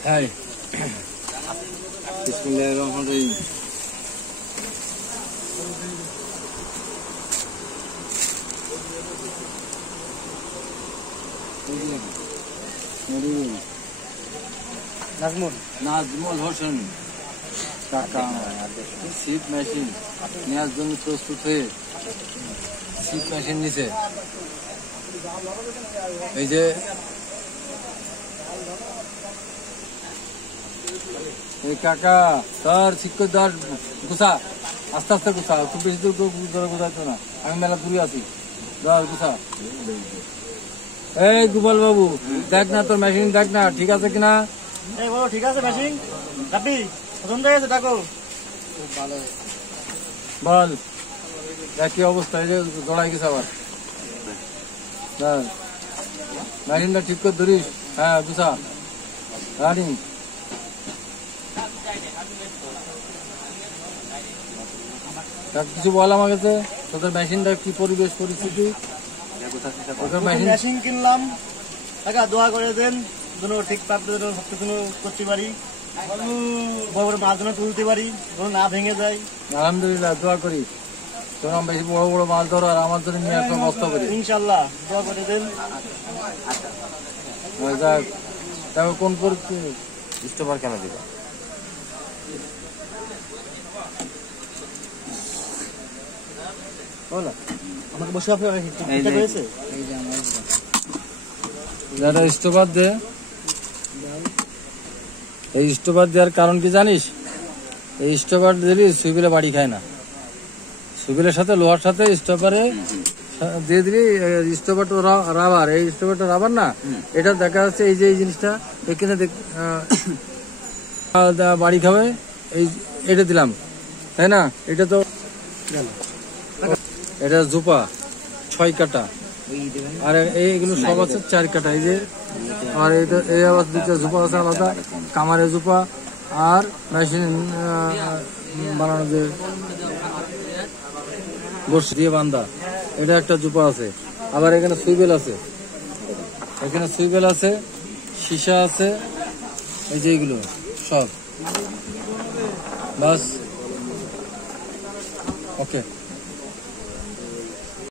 Hai. Bismillahirrahmanirrahim. Nazmul Hossain কাকা sheep machine নেওয়ার জন্য প্রস্তুত হয়ে সিপ মেশিন নিছে। এই যে এই কাকা তার শিক্ষক দর গুছা আস্তে আস্তে গুছা, খুব বেশি দূর ধরে গুছাইতো না, আমি মেলা দূরে আছি। দর গুছা। এই গোপাল বাবু দেখ না তোর মেশিন দেখ না ঠিক আছে কিনা। ঠিক আছে মেশিন পছন্দ হয়েছে ডাকো বল কি অবস্থা। এই যে জড়াই গেছে আবার। মেশিনটা ঠিক করে ধরিস। হ্যাঁ গুছা রানি। কিছু বল আমাকে তোদের মেশিনটা কি পরিবেশ পরিস্থিতি। মেশিন কিনলাম টাকা দোয়া করে দেন যেন ঠিকঠাক সবকিছু করতে পারি, বড় বড় মাছ যেন তুলতে পারি, যেন না ভেঙে যায়। আলহামদুলিল্লাহ দোয়া করি তোরা বেশি বড় বড় মাছ ধরো আর আমার জন্য নিয়ে একটা বস্তা করি ইনশাল্লাহ। দোয়া করে দেন। তারপর কোন স্টোভার কেন দিবা আমাকে বসে হয়েছে স্টোভার দে। এই স্টোভার দেওয়ার কারণ কি জানিস? এই স্টোভার দিলে সুইবিলে বাড়ি খায় না। সুইবিলের সাথে লোহার সাথে স্টোভারে দিয়ে দিলি স্টোভারটা রাবার। এই স্টোভারটা রাবার না, এটা দেখা যাচ্ছে এই যে এই জিনিসটা এখানে বাড়ি খাবে। এই এটা দিলাম তাই না? এটা তো এটা জুপা 6 কাটা আর এইগুলো সব আছে 4 কাটা। এই যে আর এই আবার দুটো জুপা আছে আলাদা, কামারের জুপা আর মেশিন বানানো যে বর্ষি দিয়ে বান্ধা এটা একটা জুপা আছে। আবার এখানে সুইবেল আছে, এখানে সুইবেল আছে, সীসা আছে, এই যে এইগুলো সব বাস। ওকে।